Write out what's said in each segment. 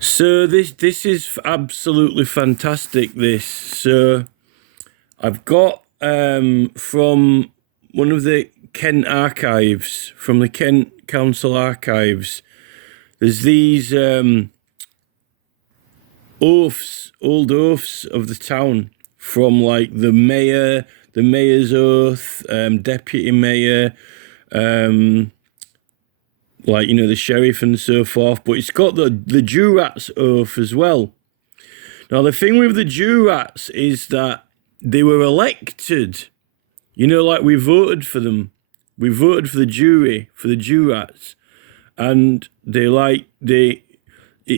So this is absolutely fantastic. So I've got from one of the Kent archives, from the Kent Council archives. There's these oaths, old oaths of the town from like the mayor, the mayor's oath, deputy mayor, like, you know, the sheriff and so forth. But it's got the jurats oath as well. Now the thing with the jurats is that they were elected. You know, like we voted for them. We voted for the jury, for the jurats, and it's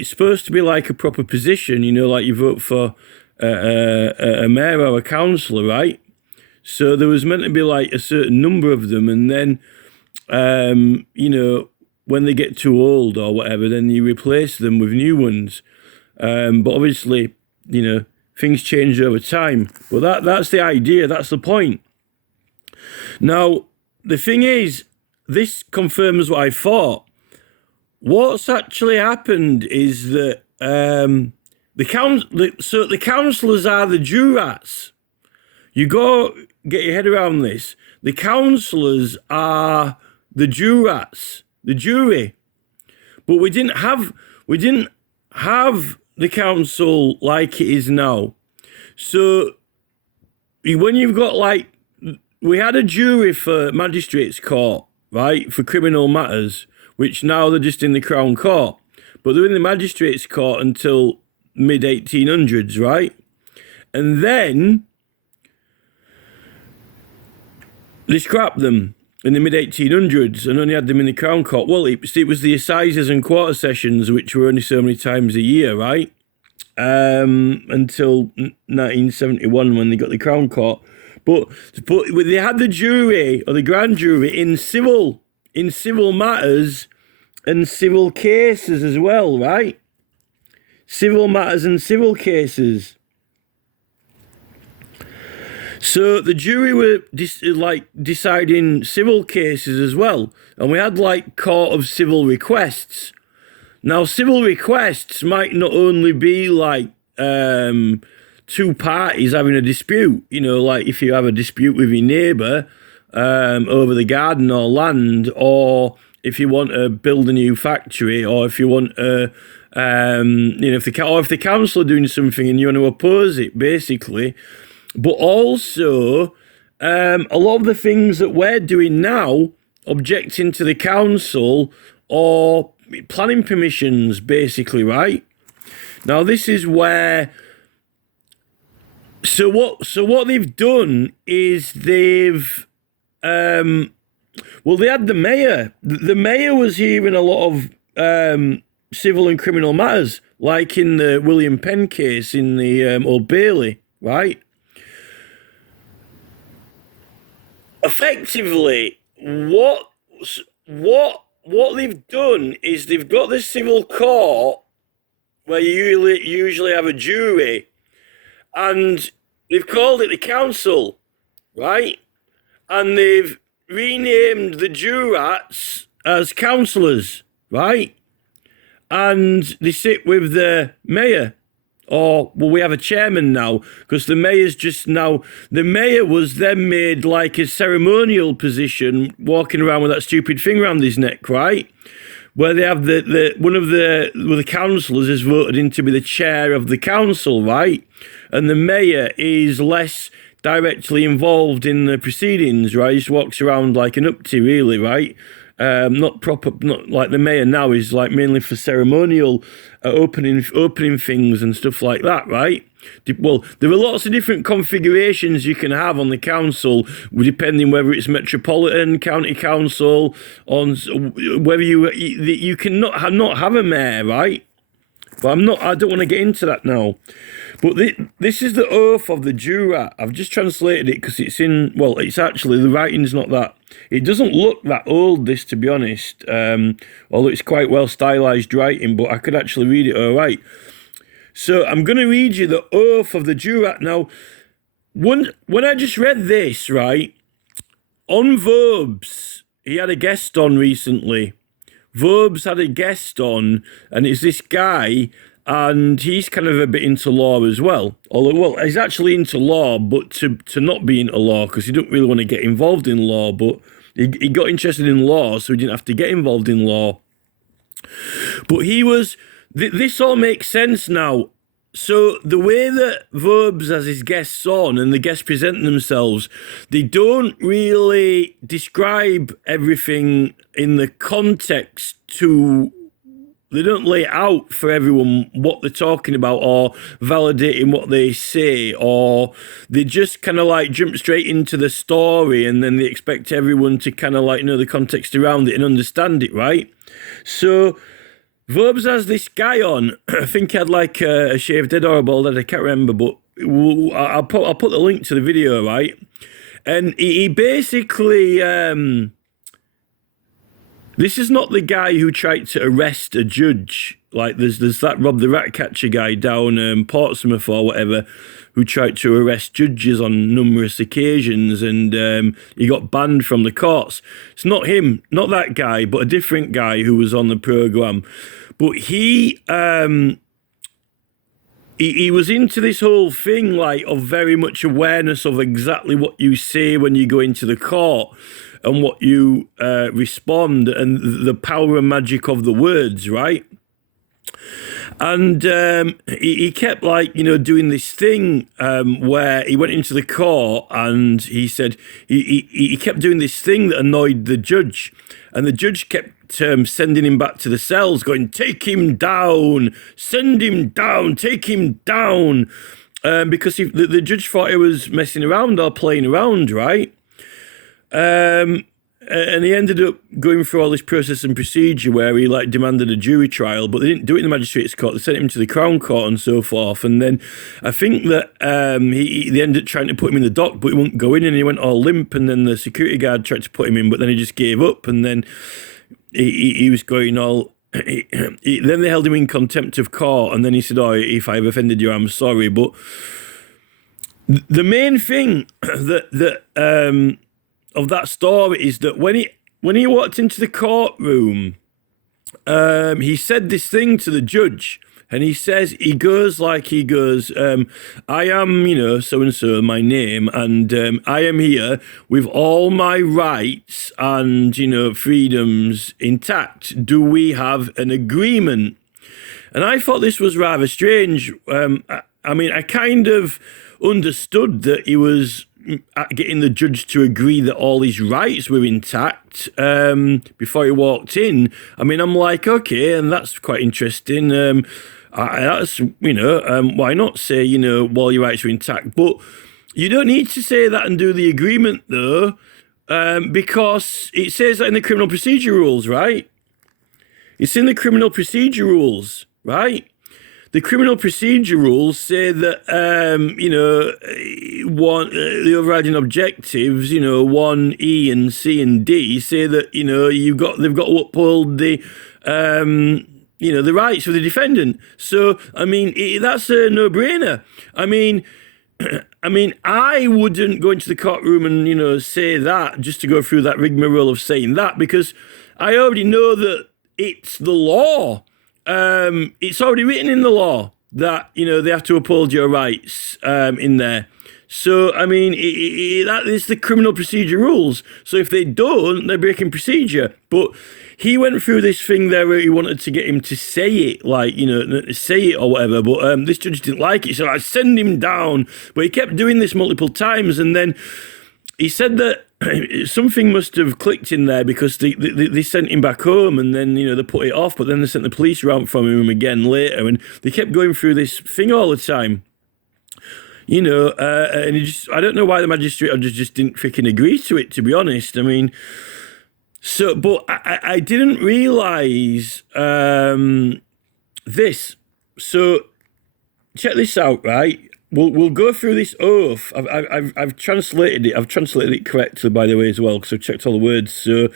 supposed to be like a proper position, you know, like you vote for a mayor or a councillor, right? So there was meant to be like a certain number of them, and then, you know, when they get too old or whatever, then you replace them with new ones. But obviously, you know, things change over time. But that's the idea, that's the point. Now, the thing is, this confirms what I thought. What's actually happened is that the councillors are the jurats. You go get your head around this. The councillors are the jurats, the jury. But we didn't have the council like it is now. So when you've got like, we had a jury for magistrates court, right, for criminal matters, which now they're just in the Crown Court. But they're in the magistrates court until mid-1800s, right? And then they scrapped them in the mid-1800s and only had them in the Crown Court. Well, it was the assizes and quarter sessions, which were only so many times a year, right? Until 1971 when they got the Crown Court. But they had the jury or the grand jury in civil matters and civil cases as well, right? Civil matters and civil cases. So the jury were deciding civil cases as well, and we had like court of civil requests. Now, civil requests might not only be like two parties having a dispute, you know, like if you have a dispute with your neighbour over the garden or land, or if you want to build a new factory, or if you want to, you know, if the council are doing something and you want to oppose it, basically. But also, a lot of the things that we're doing now, objecting to the council or planning permissions, basically, right? Now, this is where. So what they've done is they've, well, they had the mayor. The mayor was hearing a lot of civil and criminal matters, like in the William Penn case in the Old Bailey, right? Effectively, what they've done is they've got the civil court where you usually have a jury, and they've called it the council, right? And they've renamed the jurats as councillors, right? And they sit with the mayor. Or, well, we have a chairman now, because the mayor was then made like a ceremonial position, walking around with that stupid thing around his neck, right? Where they have the councillors is voted in to be the chair of the council, right? And the mayor is less directly involved in the proceedings, right? He just walks around like an upty, really, right? Not like the mayor now is like mainly for ceremonial opening things and stuff like that, right? Well, there are lots of different configurations you can have on the council, depending whether it's metropolitan, county council, on whether you can not have a mayor, right? But I don't want to get into that now. But this is the oath of the jurat. I've just translated it because it's actually, the writing's not that, it doesn't look that old, this, to be honest. Although it's quite well stylized writing, but I could actually read it all right. So I'm going to read you the oath of the jurat. Now, when I just read this, right, on Verbs, he had a guest on recently, Verbs had a guest on, and it's this guy, and he's kind of a bit into law as well. Although, well, he's actually into law, but to not be into law, because he didn't really want to get involved in law, but he got interested in law, so he didn't have to get involved in law. But he was... This all makes sense now. So the way that Verbs has his guests on and the guests present themselves, they don't really describe everything in the context they don't lay out for everyone what they're talking about or validating what they say, or they just kind of like jump straight into the story and then they expect everyone to kind of like know the context around it and understand it, right? So Verbs has this guy on. I think he had like a shaved head or a bald head. I can't remember, but I'll put the link to the video, right? And he basically, this is not the guy who tried to arrest a judge. Like there's that Rob the Ratcatcher guy down Portsmouth or whatever, who tried to arrest judges on numerous occasions, and he got banned from the courts. It's not him, not that guy, but a different guy who was on the programme. But he was into this whole thing, like, of very much awareness of exactly what you say when you go into the court and what you respond, and the power and magic of the words, right? And he kept, like, you know, doing this thing where he went into the court and he said he kept doing this thing that annoyed the judge, and the judge kept sending him back to the cells, going, "Take him down, send him down, take him down," because the judge thought he was messing around or playing around, right? And he ended up going through all this process and procedure where he like demanded a jury trial, but they didn't do it in the magistrate's court. They sent him to the Crown Court and so forth. And then I think that they ended up trying to put him in the dock, but he wouldn't go in, and he went all limp. And then the security guard tried to put him in, but then he just gave up. And then he was going all... then they held him in contempt of court, and then he said, "Oh, if I've offended you, I'm sorry." But the main thing that of that story is that when he walked into the courtroom, he said this thing to the judge, and he goes, "I am, you know, so and so, my name, and I am here with all my rights and, you know, freedoms intact. Do we have an agreement?" And I thought this was rather strange. I mean, I kind of understood that he was getting the judge to agree that all his rights were intact before he walked in. I mean, I'm like, okay, and that's quite interesting. That's, you know, why not say, you know, all your rights are intact? But you don't need to say that and do the agreement, though, because it says that in the criminal procedure rules, right? It's in the criminal procedure rules, right? The criminal procedure rules say that, you know, the overriding objectives, you know, 1E and C and D say that, you know, they've got to uphold the, you know, the rights of the defendant. So, I mean, that's a no-brainer. I mean, I wouldn't go into the courtroom and, you know, say that just to go through that rigmarole of saying that, because I already know that it's the law. It's already written in the law that, you know, they have to uphold your rights in there. So, I mean, that is the criminal procedure rules. So if they don't, they're breaking procedure. But he went through this thing there where he wanted to get him to say it, like, you know, say it or whatever. But this judge didn't like it, so I send him down. But he kept doing this multiple times, and then he said that something must have clicked in there, because they sent him back home, and then, you know, they put it off, but then they sent the police around from him again later, and they kept going through this thing all the time, you know, and I don't know why the magistrate just didn't freaking agree to it, to be honest. I mean, so, but I didn't realise this. So check this out, right? We'll go through this oath. I've translated it. I've translated it correctly, by the way, as well, because I've checked all the words. So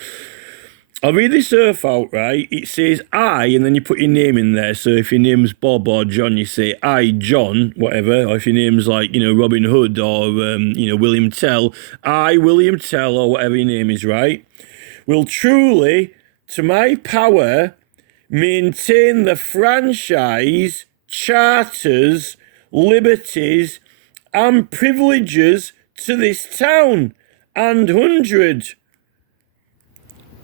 I'll read this oath out, right? It says "I," and then you put your name in there. So if your name's Bob or John, you say "I, John," whatever. Or if your name's like, you know, Robin Hood or you know, William Tell, "I, William Tell," or whatever your name is, right? Will truly, to my power, maintain the franchise, charters, liberties, and privileges to this town and hundred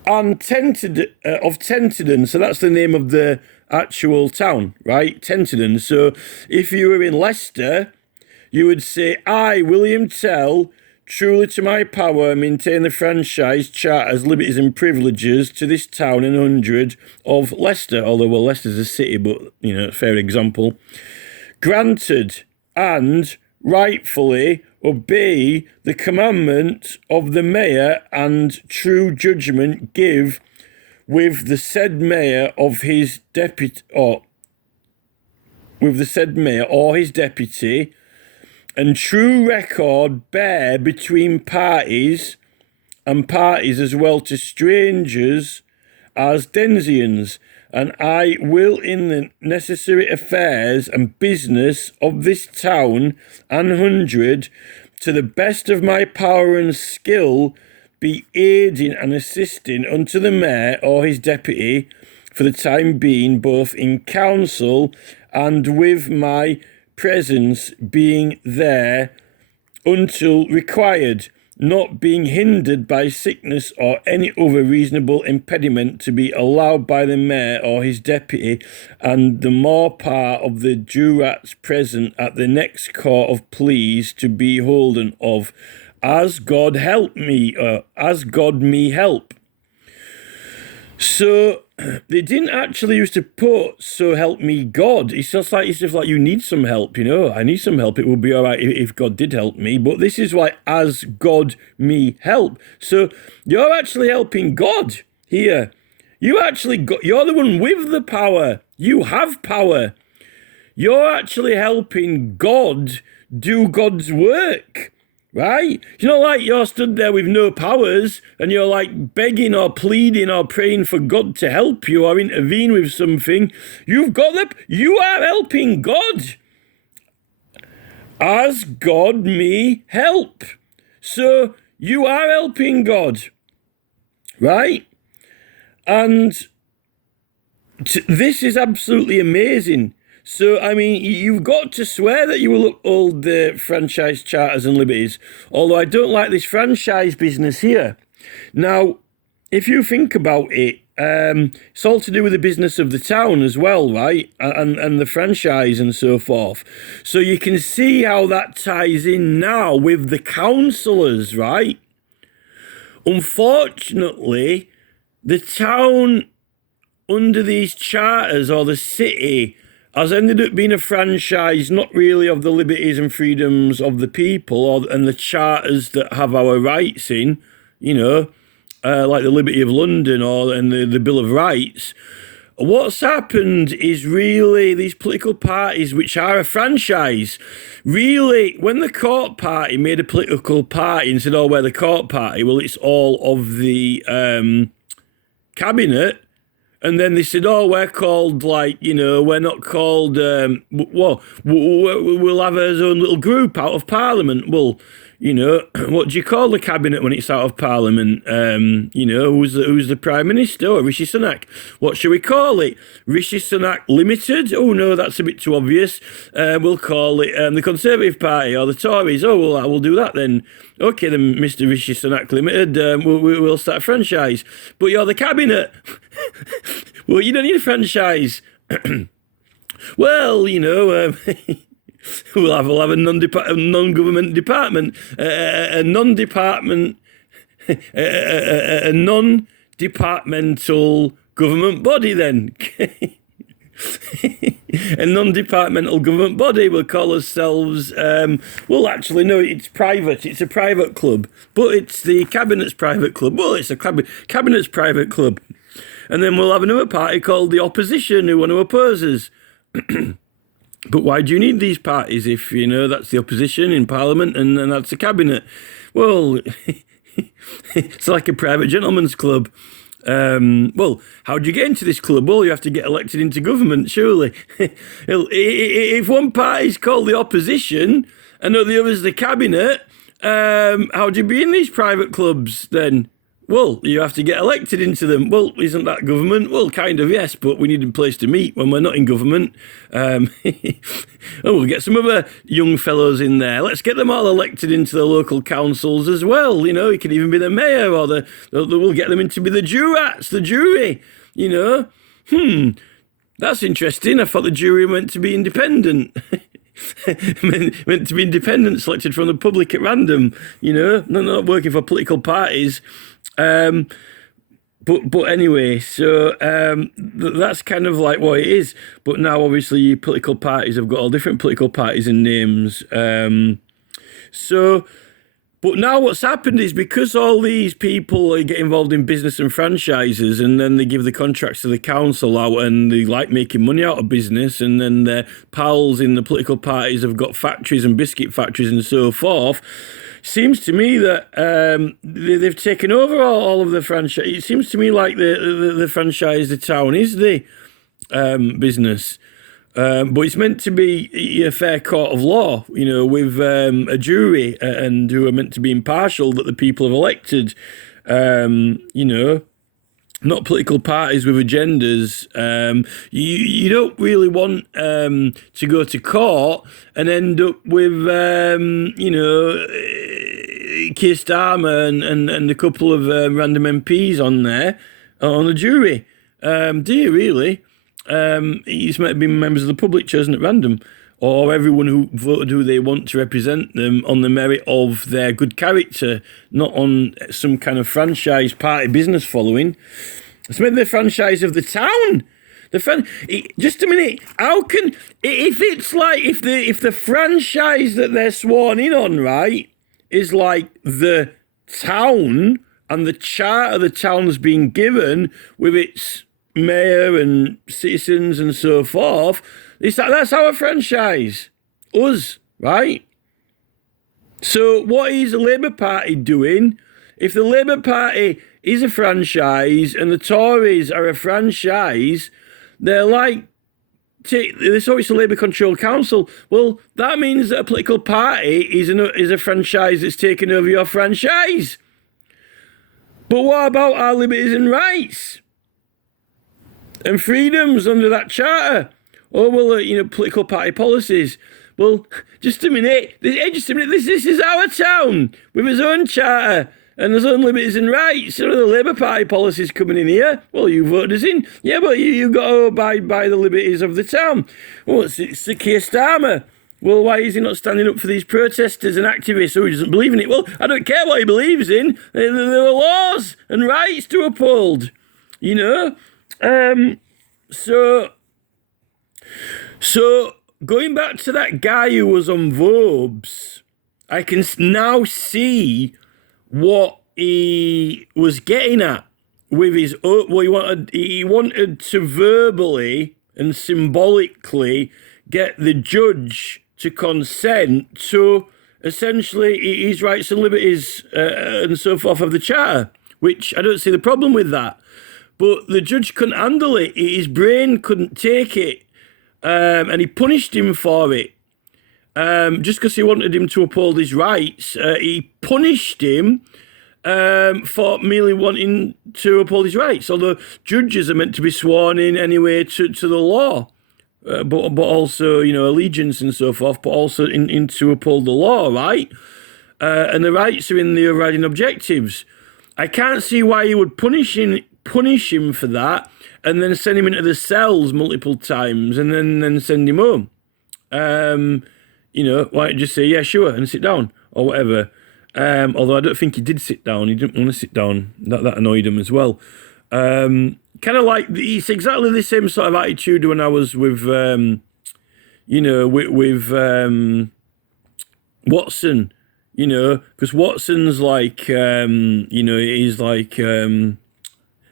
and of Tenterden. So that's the name of the actual town, right? Tenterden. So if you were in Leicester, you would say, I, William Tell, truly to my power, maintain the franchise, charters, liberties and privileges to this town and hundred of Leicester. Although, well, Leicester's a city, but, you know, fair example. Granted, and rightfully obey the commandment of the mayor and true judgment give with the said mayor of his deputy, or with the said mayor or his deputy, and true record bear between parties and parties as well to strangers as denizens, and I will in the necessary affairs and business of this town and hundred, to the best of my power and skill, be aiding and assisting unto the mayor or his deputy for the time being, both in council and with my presence being there until required, not being hindered by sickness or any other reasonable impediment, to be allowed by the mayor or his deputy and the more part of the jurats present at the next court of pleas to be holden of, as God help me, as God me help. So they didn't actually used to put "so help me God." It's just like you need some help, you know. I need some help. It would be all right if God did help me. But this is like "as God me help." So you're actually helping God here. You're the one with the power. You have power. You're actually helping God do God's work. Right? You know, like you're stood there with no powers and you're like begging or pleading or praying for God to help you or intervene with something. You are helping God. As God me help. So you are helping God. Right? And this is absolutely amazing. So, I mean, you've got to swear that you will uphold the franchise charters and liberties, although I don't like this franchise business here. Now, if you think about it, it's all to do with the business of the town as well, right? And the franchise and so forth. So you can see how that ties in now with the councillors, right? Unfortunately, the town under these charters, or the city, has ended up being a franchise, not really of the liberties and freedoms of the people, and the charters that have our rights in, you know, like the Liberty of London and the Bill of Rights. What's happened is really these political parties, which are a franchise, really, when the court party made a political party and said, oh, we're the court party, well, it's all of the cabinet. And then they said, oh, we're called, like, you know, we're not called, we'll have our own little group out of Parliament. Well, you know, what do you call the cabinet when it's out of Parliament? You know, who's the Prime Minister? Oh, Rishi Sunak. What should we call it? Rishi Sunak Limited? Oh, no, that's a bit too obvious. We'll call it the Conservative Party or the Tories. Oh, well, we'll do that then. Okay, then, Mr. Rishi Sunak Limited, we'll start a franchise. But you're the cabinet. Well, you don't need a franchise. Well, you know, we'll have a non-government department, a non-departmental government body then. A non-departmental government body. We'll call ourselves, well, actually, no, it's private. It's a private club, but it's the Cabinet's private club. Well, it's a Cabinet's private club. And then we'll have another party called the Opposition who want to oppose us. But why do you need these parties if, you know, that's the opposition in Parliament and that's the Cabinet? Well, it's like a private gentleman's club. Well, how do you get into this club? Well, you have to get elected into government, surely. If one party's called the Opposition and the other's the Cabinet, how do you be in these private clubs then? Well, you have to get elected into them. Well, isn't that government? Well, kind of, yes, but we need a place to meet when we're not in government. Oh, we'll get some other young fellows in there. Let's get them all elected into the local councils as well. You know, he could even be the mayor, or we'll get them in to be the jurats, the jury. You know, that's interesting. I thought the jury were meant to be independent. meant to be independent, selected from the public at random. You know, not working for political parties. But anyway, so that's kind of like what it is. But now, obviously, political parties have got all different political parties and names. But now what's happened is, because all these people get involved in business and franchises, and then they give the contracts to the council out, and they like making money out of business, and then their pals in the political parties have got factories and biscuit factories and so forth. Seems to me that they've taken over all of the franchise. It seems to me like the franchise, the town, is the business. But it's meant to be a fair court of law, you know, with a jury and who are meant to be impartial, that the people have elected, you know, not political parties with agendas. You don't really want to go to court and end up with, you know, Keir Starmer and a couple of random MPs on there, on the jury. Do you really? He's might have been members of the public chosen at random, or everyone who voted who they want to represent them on the merit of their good character, not on some kind of franchise party business following. It's maybe the franchise of the town. Just a minute. How can, if it's like, if the franchise that they're sworn in on, right, is like the town, and the charter the town's been given with its mayor and citizens and so forth, that's our franchise. Us, right? So what is the Labour Party doing? If the Labour Party is a franchise and the Tories are a franchise, they're like, this obviously Labour controlled council. Well, that means that a political party is a franchise that's taken over your franchise. But what about our liberties and rights and freedoms under that charter? Or, well, you know, political party policies. Well, just a minute. This is our town with its own charter and there's own liberties and rights. So the Labour Party policies coming in here. Well, you voted us in. Yeah, but you got to abide by the liberties of the town. Well, it's Keir Starmer. Well, why is he not standing up for these protesters and activists who doesn't believe in it? Well, I don't care what he believes in. There are laws and rights to uphold, you know. So going back to that guy who was on Vobes, I can now see what he was getting at with his. Well, he wanted to verbally and symbolically get the judge to consent to essentially his rights and liberties and so forth of the charter, which I don't see the problem with that. But the judge couldn't handle it. His brain couldn't take it. And he punished him for it. Just because he wanted him to uphold his rights, he punished him for merely wanting to uphold his rights. Although judges are meant to be sworn in anyway to the law, but also, you know, allegiance and so forth, but also in to uphold the law, right? And the rights are in the overriding objectives. I can't see why he would punish him for that and then send him into the cells multiple times and then send him home. You know, why don't you just say, yeah, sure, and sit down or whatever. Although I don't think he did sit down. He didn't want to sit down. That annoyed him as well. Kind of like, it's exactly the same sort of attitude when I was with, you know, with Watson, you know, because Watson's like, you know, he's like,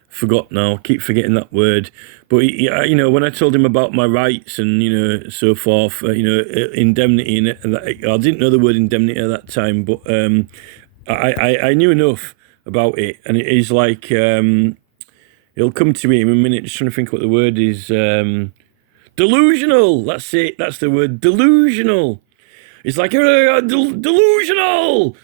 forgot now, keep forgetting that word. But, you know, when I told him about my rights and, you know, so forth, you know, indemnity, and I didn't know the word indemnity at that time, but I knew enough about it. And it is like, it'll come to me in a minute, just trying to think what the word is. Delusional, that's it, that's the word, delusional. It's like, delusional.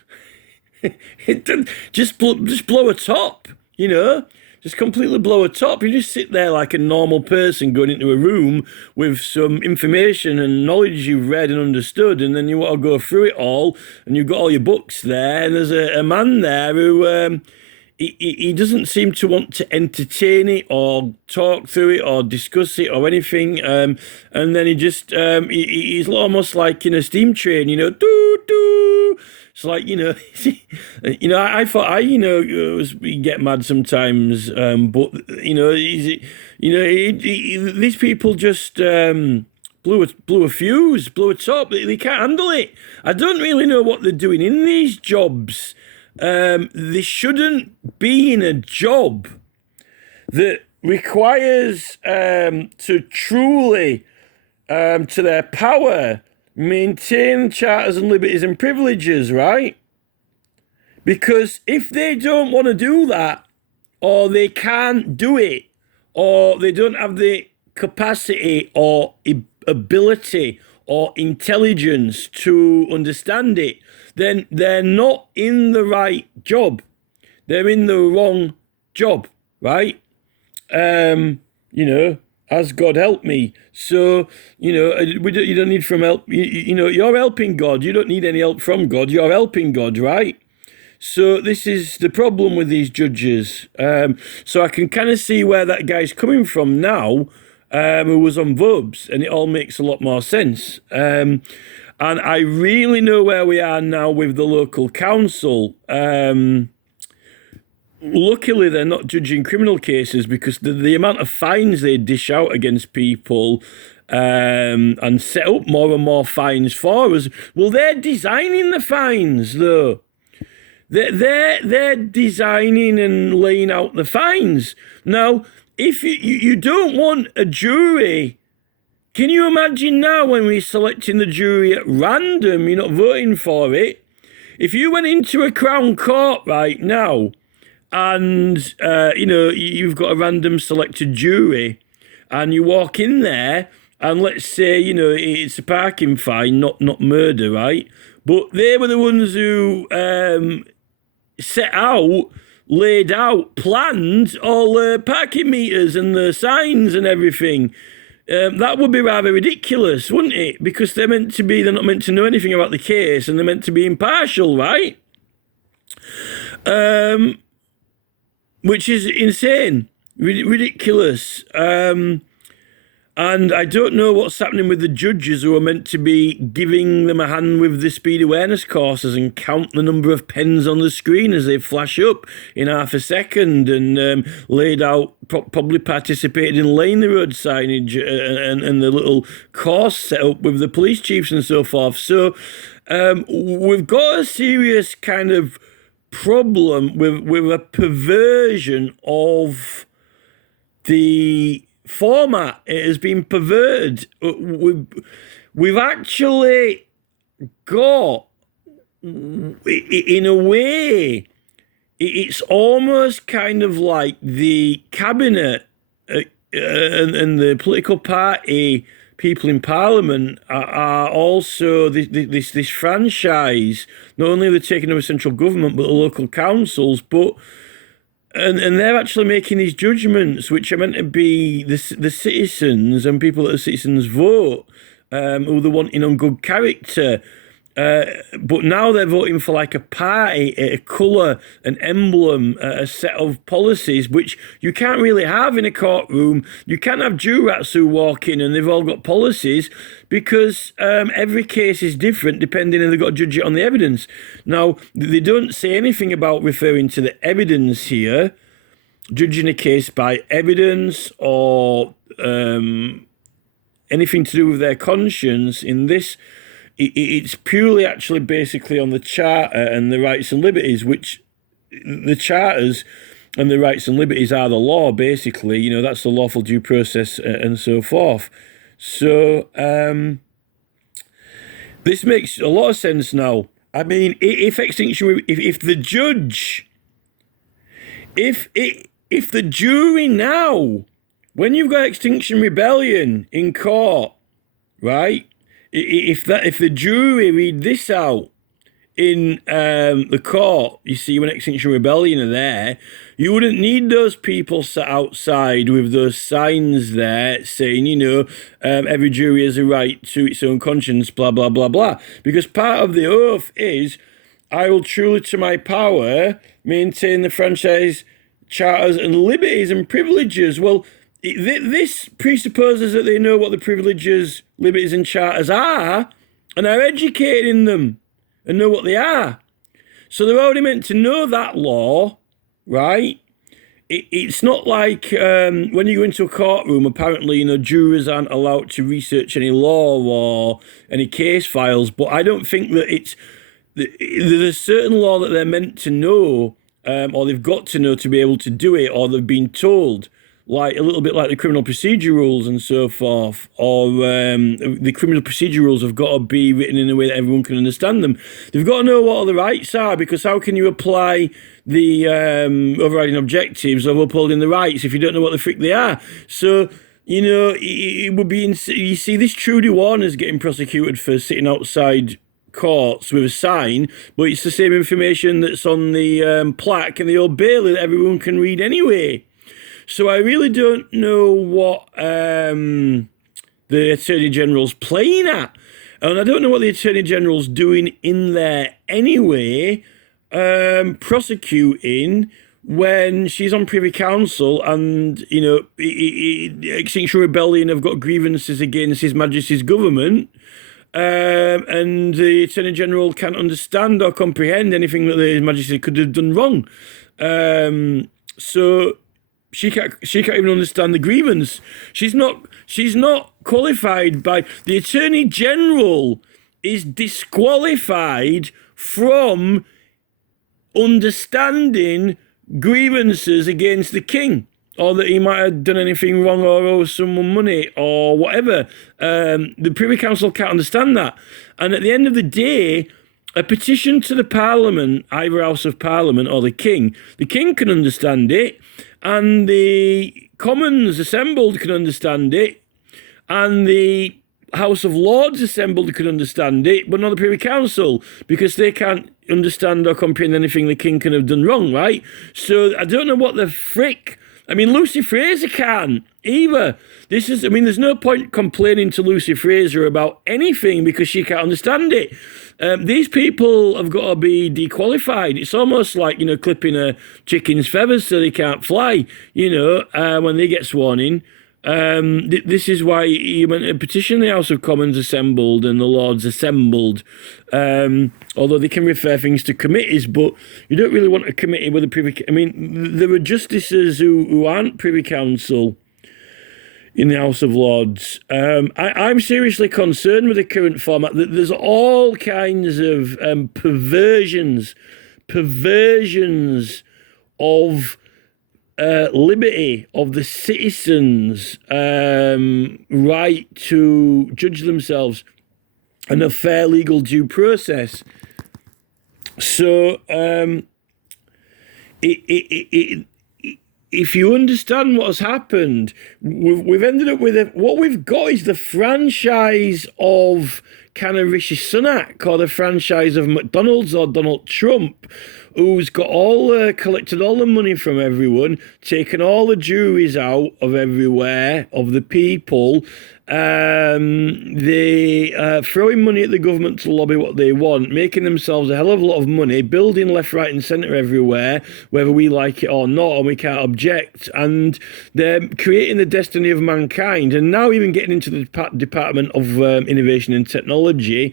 just blow a top, you know, just completely blow a top. You just sit there like a normal person going into a room with some information and knowledge you've read and understood, and then you want to go through it all, and you've got all your books there, and there's a man there who he doesn't seem to want to entertain it or talk through it or discuss it or anything, and then he's almost like in a steam train, you know, doo doo. It's like, you know, I thought we get mad sometimes, but you know, these people just blew a fuse, blew a top. They can't handle it. I don't really know what they're doing in these jobs. They shouldn't be in a job that requires to truly, to their power, maintain charters and liberties and privileges, right? Because if they don't want to do that, or they can't do it, or they don't have the capacity or ability or intelligence to understand it, then they're not in the right job. They're in the wrong job, right? You know, as God help me. So, you know, you don't need from help. You know, you're helping God. You don't need any help from God. You're helping God, right? So this is the problem with these judges. So I can kind of see where that guy's coming from now, who was on Vubs, and it all makes a lot more sense. And I really know where we are now with the local council. Luckily, they're not judging criminal cases, because the amount of fines they dish out against people and set up more and more fines for us. Well, they're designing the fines, though. They're designing and laying out the fines. Now, if you don't want a jury, can you imagine now when we're selecting the jury at random, you're not voting for it? If you went into a Crown Court right now and, you know, you've got a random selected jury and you walk in there and let's say, you know, it's a parking fine, not murder, right? But they were the ones who set out, laid out, planned all the parking meters and the signs and everything. That would be rather ridiculous, wouldn't it? Because they're not meant to know anything about the case, and they're meant to be impartial, right? Which is insane, ridiculous. And I don't know what's happening with the judges who are meant to be giving them a hand with the speed awareness courses and count the number of pens on the screen as they flash up in half a second, and laid out, probably participated in laying the road signage and the little course set up with the police chiefs and so forth. So we've got a serious kind of problem with a perversion of the format. It has been perverted. We've actually got, in a way, it's almost kind of like the cabinet and the political party people in Parliament are also this franchise. Not only are they taking over central government, but the local councils, but and they're actually making these judgments, which are meant to be the citizens and people that the citizens vote, who they're wanting on good character. But now they're voting for like a party, a colour, an emblem, a set of policies, which you can't really have in a courtroom. You can't have jurats who walk in and they've all got policies, because every case is different depending on they've got to judge it on the evidence. Now, they don't say anything about referring to the evidence here, judging a case by evidence or anything to do with their conscience in this. It's purely actually basically on the Charter and the rights and liberties, which the Charters and the rights and liberties are the law, basically. You know, that's the lawful due process and so forth. So this makes a lot of sense now. I mean, if the judge, if the jury now, when you've got Extinction Rebellion in court, right? If the jury read this out, in the court, you see, when Extinction Rebellion are there, you wouldn't need those people sat outside with those signs there saying, every jury has a right to its own conscience, blah, blah, blah, blah. Because part of the oath is, I will truly to my power maintain the franchise charters and liberties and privileges. Well, this presupposes that they know what the privileges, liberties and charters are and are educated in them and know what they are. So they're already meant to know that law, right? It's not like when you go into a courtroom, apparently, jurors aren't allowed to research any law or any case files, but I don't think that there's a certain law that they're meant to know, or they've got to know to be able to do it, or they've been told, like a little bit like the criminal procedure rules and so forth, or the criminal procedure rules have got to be written in a way that everyone can understand them. They've got to know what all the rights are, because how can you apply the overriding objectives of upholding the rights if you don't know what the frick they are? So, it would be, you see, this Trudy Warner's getting prosecuted for sitting outside courts with a sign, but it's the same information that's on the plaque in the Old Bailey that everyone can read anyway. So I really don't know what the Attorney General's playing at. And I don't know what the Attorney General's doing in there anyway, prosecuting when she's on Privy Council and, Extinction Rebellion have got grievances against His Majesty's government. And the Attorney General can't understand or comprehend anything that His Majesty could have done wrong. So she can't even understand the grievance. She's not qualified by the Attorney General is disqualified from understanding grievances against the King, or that he might have done anything wrong or owe someone money or whatever. The Privy Council can't understand that. And at the end of the day, a petition to the Parliament, either House of Parliament or the King can understand it, and the Commons assembled can understand it, and the House of Lords assembled can understand it, but not the Privy Council, because they can't understand or comprehend anything the King can have done wrong, right? So I don't know what the frick... I mean, Lucy Fraser can't either. There's no point complaining to Lucy Fraser about anything because she can't understand it. These people have got to be dequalified. It's almost like, clipping a chicken's feathers so they can't fly, when they get sworn in. This is why you went to petition the House of Commons assembled and the Lords assembled, although they can refer things to committees, but you don't really want a committee with a Privy... there are justices who aren't Privy Council in the House of Lords. I'm seriously concerned with the current format. There's all kinds of perversions of liberty of the citizens' right to judge themselves and a fair legal due process. So if you understand what has happened, we've ended up with what we've got is the franchise of kind of Rishi Sunak, or the franchise of McDonald's or Donald Trump, who's got collected all the money from everyone, taken all the juries out of everywhere, of the people. They throwing money at the government to lobby what they want, making themselves a hell of a lot of money, building left, right and centre everywhere, whether we like it or not, and we can't object. And they're creating the destiny of mankind, and now even getting into the Department of Innovation and Technology.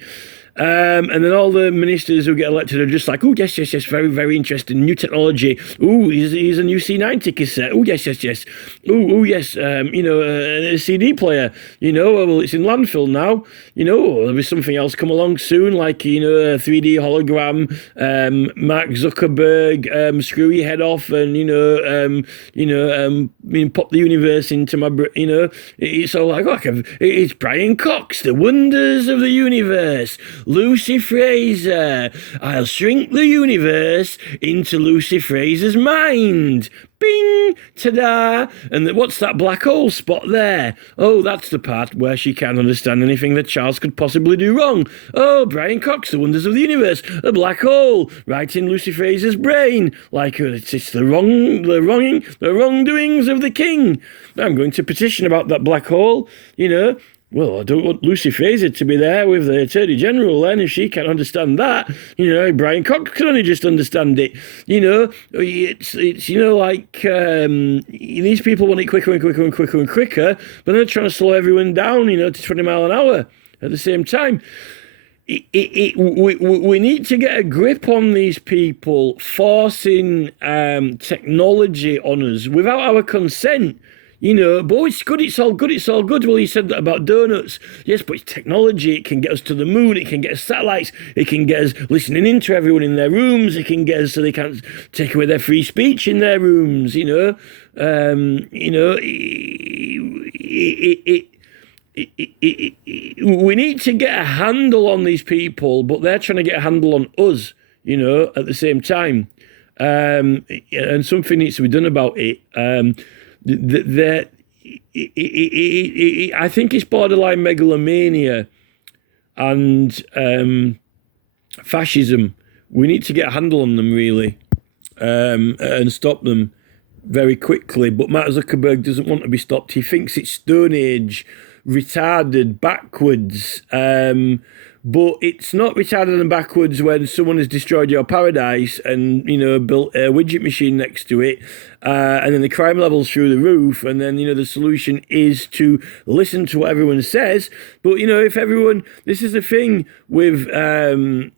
And then all the ministers who get elected are just like, oh, yes, very, very interesting, new technology. Oh, here's a new C90 cassette. Oh, yes. Oh, yes, a CD player. Well, it's in landfill now. There'll be something else come along soon, like, a 3D hologram, Mark Zuckerberg, screw your head off and, pop the universe into my, it's all like, it's Brian Cox, the wonders of the universe. Lucy Fraser. I'll shrink the universe into Lucy Fraser's mind. Bing! Ta-da! And what's that black hole spot there? Oh, that's the part where she can't understand anything that Charles could possibly do wrong. Oh, Brian Cox, The Wonders of the Universe, a black hole, right in Lucy Fraser's brain, like it's the wrongdoings of the king. I'm going to petition about that black hole, you know. Well, I don't want Lucy Fraser to be there with the Attorney General then, if she can't understand that. You know, Brian Cox can only just understand it. You know, it's you know, like, these people want it quicker and quicker and quicker and quicker, but they're trying to slow everyone down, you know, to 20 mile an hour at the same time. We need to get a grip on these people forcing technology on us without our consent. You know, but it's good, it's all good, it's all good. Well, you said that about donuts. Yes, but it's technology. It can get us to the moon. It can get us satellites. It can get us listening in to everyone in their rooms. It can get us so they can't take away their free speech in their rooms, you know. We need to get a handle on these people, but they're trying to get a handle on us, you know, at the same time. And something needs to be done about it. I think it's borderline megalomania and fascism. We need to get a handle on them, really, and stop them very quickly. But Mark Zuckerberg doesn't want to be stopped. He thinks it's Stone Age, retarded, backwards. But it's not retarded and backwards when someone has destroyed your paradise and, you know, built a widget machine next to it, and then the crime level's through the roof, and then, you know, the solution is to listen to what everyone says. But, you know, if everyone, this is the thing with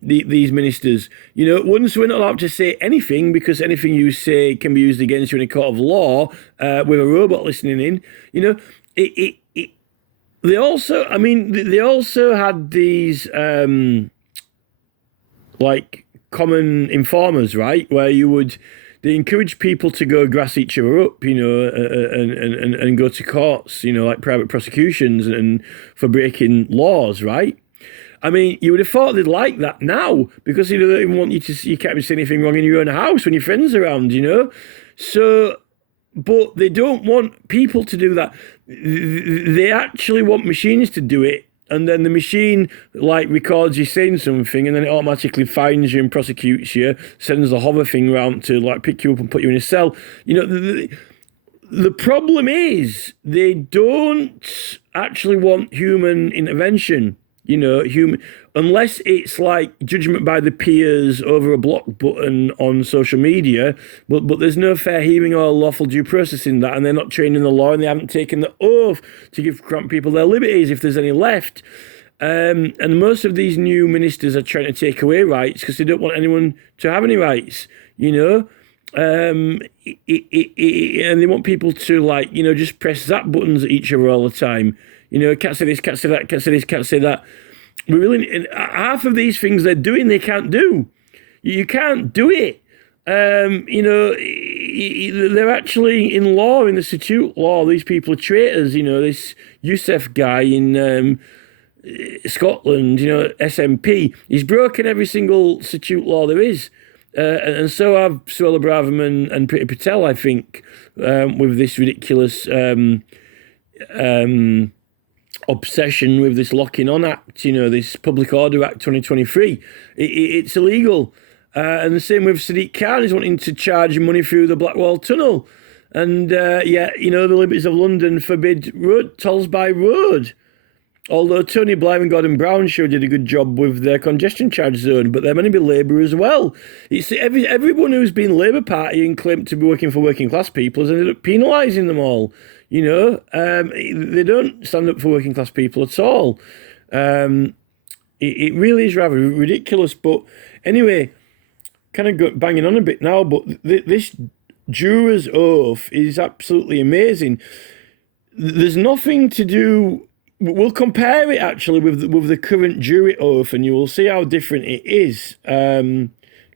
these ministers, you know, once we're not allowed to say anything because anything you say can be used against you in a court of law, with a robot listening in, you know, They also had these, like, common informers, right? Where they encourage people to go grass each other up, you know, and go to courts, you know, like private prosecutions and for breaking laws, right? I mean, you would have thought they'd like that now because, you know, they don't even want you can't even say anything wrong in your own house when your friends are around, you know? So, but they don't want people to do that. They actually want machines to do it, and then the machine, like, records you saying something, and then it automatically fines you and prosecutes you, sends the hover thing round to, like, pick you up and put you in a cell. You know, the problem is they don't actually want human intervention. You know, unless it's like judgment by the peers over a block button on social media, but there's no fair hearing or lawful due process in that, and they're not trained in the law, and they haven't taken the oath to give people their liberties if there's any left. And most of these new ministers are trying to take away rights because they don't want anyone to have any rights, you know. And they want people to, like, you know, just press that buttons at each other all the time. You know, can't say this, can't say that, can't say this, can't say that. We really, half of these things they're doing, they can't do. You can't do it. You know, they're actually in law, in the statute law, these people are traitors. You know, this Youssef guy in Scotland, you know, SNP, he's broken every single statute law there is. And so have Suella Braverman and Priti Patel, I think, with this ridiculous obsession with this Locking On Act, you know, this Public Order Act 2023. It's illegal. And the same with Sadiq Khan, is wanting to charge money through the Blackwall Tunnel. And yeah, you know, the Liberties of London forbid tolls by road. Although Tony Blair and Gordon Brown sure did a good job with their congestion charge zone, but they're meant to be Labour as well. It's everyone who's been Labour Party and claimed to be working for working class people has ended up penalising them all. You know, they don't stand up for working class people at all. It really is rather ridiculous. But anyway, kind of banging on a bit now, but this juror's oath is absolutely amazing. There's nothing to do. We'll compare it actually with the current jury oath, and you will see how different it is.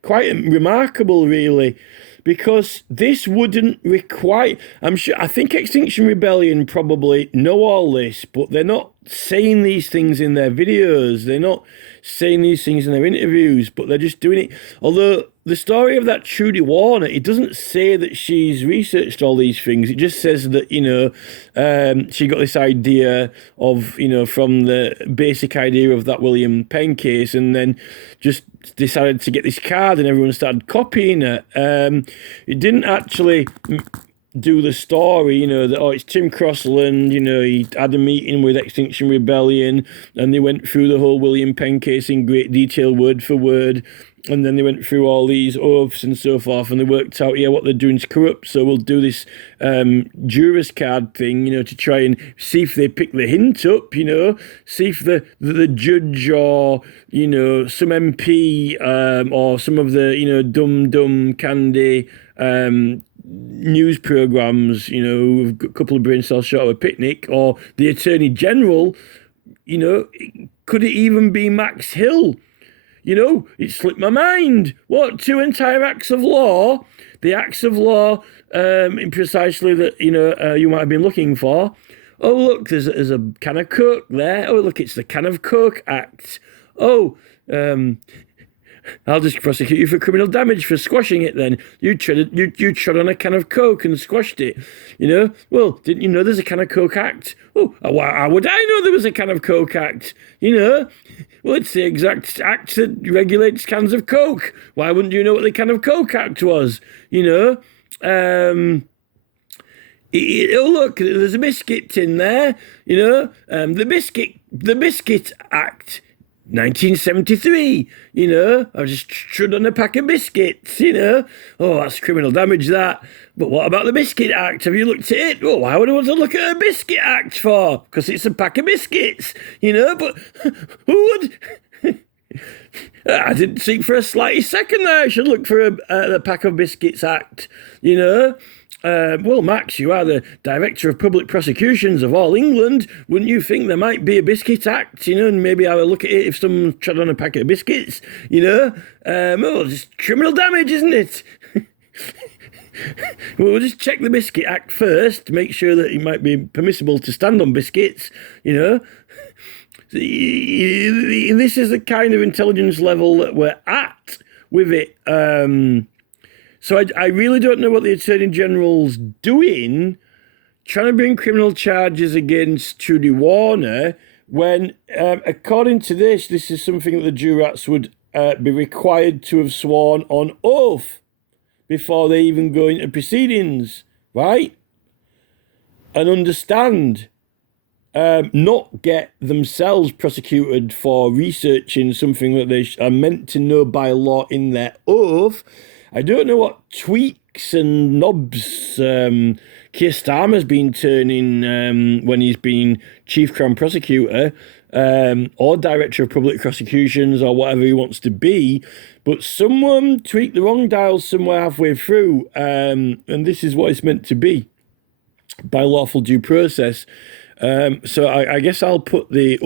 Quite remarkable, really, because this wouldn't require. I think Extinction Rebellion probably know all this, but they're not saying these things in their videos. They're not saying these things in their interviews, but they're just doing it. Although the story of that Trudy Warner, it doesn't say that she's researched all these things. It just says that, she got this idea of, from the basic idea of that William Penn case, and then just decided to get this card, and everyone started copying it. It didn't actually do the story, that, it's Tim Crossland, he had a meeting with Extinction Rebellion, and they went through the whole William Penn case in great detail, word for word, and then they went through all these oaths and so forth, and they worked out, what they're doing is corrupt, so we'll do this jurors card thing, to try and see if they pick the hint up, see if the judge or, some MP or some of the, dumb candy news programs, with a couple of brain cells short of a picnic, or the Attorney General, could it even be Max Hill? It slipped my mind. What, 2 entire acts of law? The acts of law in precisely that, you might have been looking for. Oh, look, there's a can of Coke there. Oh, look, it's the Can of Coke Act. Oh, I'll just prosecute you for criminal damage for squashing it then. You trod on a can of Coke and squashed it. Well, didn't you know there's a Can of Coke Act? Oh, how would I know there was a Can of Coke Act? Well, it's the exact act that regulates cans of Coke. Why wouldn't you know what the Can of Coke Act was? Oh, look, there's a biscuit tin there. The Biscuit Act. 1973, I just trod on a pack of biscuits, Oh, that's criminal damage, that. But what about the Biscuit Act? Have you looked at it? Well, why would I want to look at a Biscuit Act for? Because it's a pack of biscuits, but who would? I didn't think for a slightly second there I should look for the Pack of Biscuits Act, well, Max, you are the Director of Public Prosecutions of all England. Wouldn't you think there might be a Biscuit Act, and maybe have a look at it if someone trod on a packet of biscuits, well, just criminal damage, isn't it? Well, we'll just check the Biscuit Act first to make sure that it might be permissible to stand on biscuits, This is the kind of intelligence level that we're at with it. So I really don't know what the Attorney General's doing, trying to bring criminal charges against Trudy Warner, when, according to this is something that the jurats would be required to have sworn on oath before they even go into proceedings, right? And understand, not get themselves prosecuted for researching something that they are meant to know by law in their oath. I don't know what tweaks and knobs Keir Starmer's been turning when he's been Chief Crown Prosecutor or Director of Public Prosecutions or whatever he wants to be, but someone tweaked the wrong dial somewhere halfway through, and this is what it's meant to be by lawful due process. So I guess I'll put the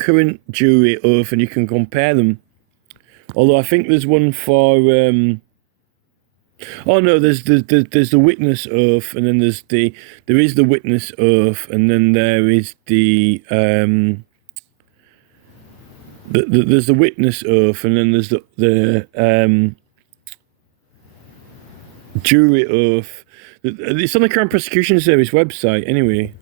current jury oath and you can compare them. Although I think there's one for... oh no, there's the witness oath, and then there is the witness oath, and then there is the there's the witness oath, and then there's the jury oath. It's on the Crown Prosecution Service website anyway.